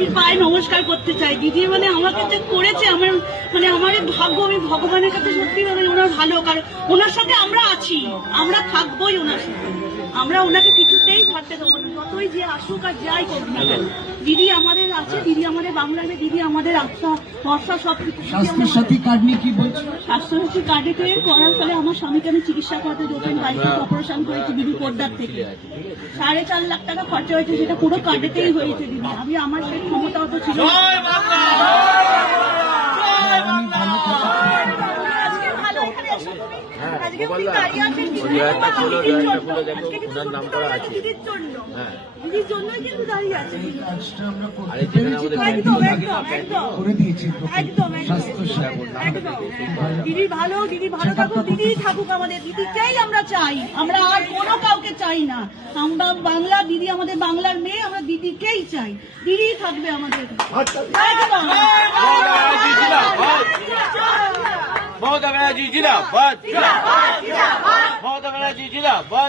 দিদির পায়ে নমস্কার করতে চাই। দিদি মানে আমাকে যে করেছে, আমার মানে আমার ভাগ্য, আমি ভগবানের কাছে সত্যি মানে ওনার ভালো, কারণ ওনার সাথে আমরা আছি, আমরা থাকবোই ওনার সাথে, আমরা ওনাকে কিছুতেই থাকতে দেবো না, যতই যে আসুক আর যাই করুক না কেন। দিদি আমাদের আছে, দিদি আমাদের বাংলায়, দিদি আমাদের আস্থা ভরসা সবকিছু। স্বাস্থ্যসাথী কার্ড নিয়ে কি বলছো? স্বাস্থ্যসাথী কার্ডে করার ফলে আমার স্বামীকে আমি চিকিৎসা করতে ওপেন বাড়িতে অপারেশন করেছি দিদি পর্দার থেকে, 4.5 লাখ টাকা খরচা হয়েছে, সেটা পুরো কার্ডেতেই হয়েছে দিদি। আমি আমার সেই ক্ষমতা অত ছিল না। আজকে উনি দাঁড়িয়ে আছেন দিদির জন্য, দিদির জন্যই কিন্তু দাঁড়িয়ে আছে। দিদি ভালো, দিদি ভালো থাকুক, দিদি থাকুক আমাদের, দিদিকেই আমরা চাই, আমরা আর কোনো কাউকে চাই না। আমরা বাংলা, দিদি আমাদের বাংলার মেয়ে, আমরা দিদিকেই চাই, দিদি থাকবে আমাদের। মমতা ব্যানার্জি জিন্দাবাদ, মমতা ব্যানার্জি জিন্দাবাদ।